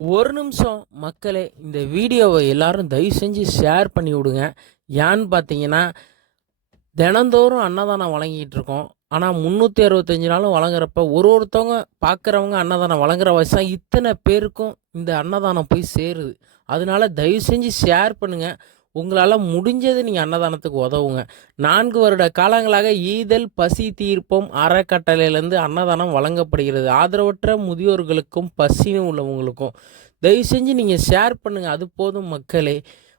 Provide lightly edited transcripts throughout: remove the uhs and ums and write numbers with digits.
ஒரு நிமிஷம் மக்களே, இந்த வீடியோவை எல்லாரும் தயவு செஞ்சு ஷேர் பண்ணி விடுங்க. ஏன்னு பார்த்தீங்கன்னா, தினந்தோறும் அன்னதானம் வழங்கிட்டு இருக்கோம். ஆனால் 365 நாளும் வழங்குறப்ப ஒருத்தவங்க பார்க்குறவங்க அன்னதானம் வழங்குற வயசா இத்தனை பேருக்கும் இந்த அன்னதானம் போய் சேருது. அதனால தயவு செஞ்சு ஷேர் பண்ணுங்க. உங்களால் முடிஞ்சது நீங்கள் அன்னதானத்துக்கு உதவுங்க. 4 வருட காலங்களாக ஈதல் பசி தீர்ப்போம் அறக்கட்டளையிலேருந்து அன்னதானம் வழங்கப்படுகிறது. ஆதரவற்ற முதியோர்களுக்கும் பசின்னு உள்ளவங்களுக்கும் தயவு செஞ்சு நீங்கள் ஷேர் பண்ணுங்கள். அது போதும் மக்களே.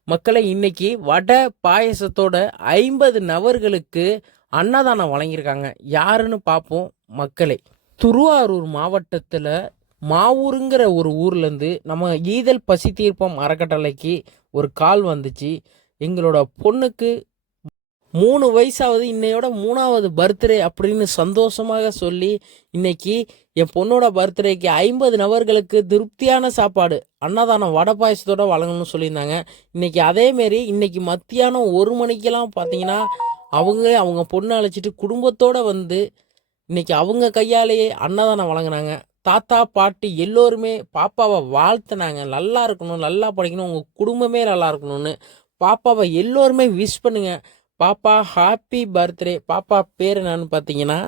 மக்களை இன்னைக்கு வடை பாயசத்தோட 50 நபர்களுக்கு அன்னதானம் வழங்கியிருக்காங்க. யாருன்னு பார்ப்போம் மக்களே. திருவாரூர் மாவட்டத்தில் மாவூருங்கிற ஒரு ஊர்லேருந்து நம்ம ஈதல் பசி தீர்ப்பம் அறக்கட்டளைக்கு ஒரு கால் வந்துச்சு. எங்களோட பொண்ணுக்கு 3 வயசாவது, இன்னையோட 3வது பர்த்டே அப்படின்னு சந்தோஷமாக சொல்லி இன்னைக்கு என் பொண்ணோட பர்த்டேக்கு 50 நபர்களுக்கு திருப்தியான சாப்பாடு அன்னதானம் வடை பாயசத்தோட வழங்கணும்னு சொல்லியிருந்தாங்க. இன்னைக்கு அதேமாரி இன்னைக்கு மத்தியானம் 1 மணிக்கெல்லாம் பார்த்தீங்கன்னா அவங்க பொண்ணை அழைச்சிட்டு குடும்பத்தோடு வந்து இன்னைக்கு அவங்க கையாலேயே அன்னதானம் வழங்கினாங்க. தாத்தா பாட்டி எல்லோருமே பாப்பாவை வாழ்த்துனாங்க. நல்லா இருக்கணும், நல்லா படிக்கணும், உங்கள் குடும்பமே நல்லா இருக்கணும்னு பாப்பாவை எல்லோருமே விஷ் பண்ணுங்க. பாப்பா ஹாப்பி பர்த்டே. பாப்பா பேர் என்னன்னு பார்த்தீங்கன்னா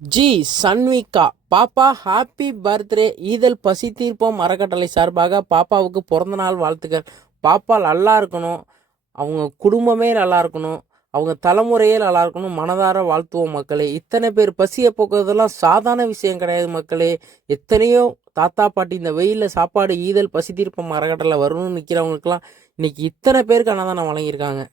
ஜி சன்விகா. பாப்பா ஹாப்பி பர்த்டே. ஈதல் பசி தீர்ப்போம் அறக்கட்டளை சார்பாக பாப்பாவுக்கு பிறந்தநாள் வாழ்த்துக்கள். பாப்பா நல்லா இருக்கணும், அவங்க குடும்பமே நல்லா இருக்கணும், அவங்க தலைமுறையே நல்லா இருக்கணும், மனதார வாழ்த்துவோம் மக்களே. இத்தனை பேர் பசியை போக்குறதெல்லாம் சாதாரண விஷயம் கிடையாது மக்களே. எத்தனையோ தாத்தா பாட்டி இந்த வெயிலில் சாப்பாடு ஈதல் பசி தீர்ப்பம் அறக்கட்டளை வரணும்னு நிற்கிறவங்களுக்கெல்லாம் இன்னைக்கு இத்தனை பேருக்கு அன்னதானம் வழங்கியிருக்காங்க.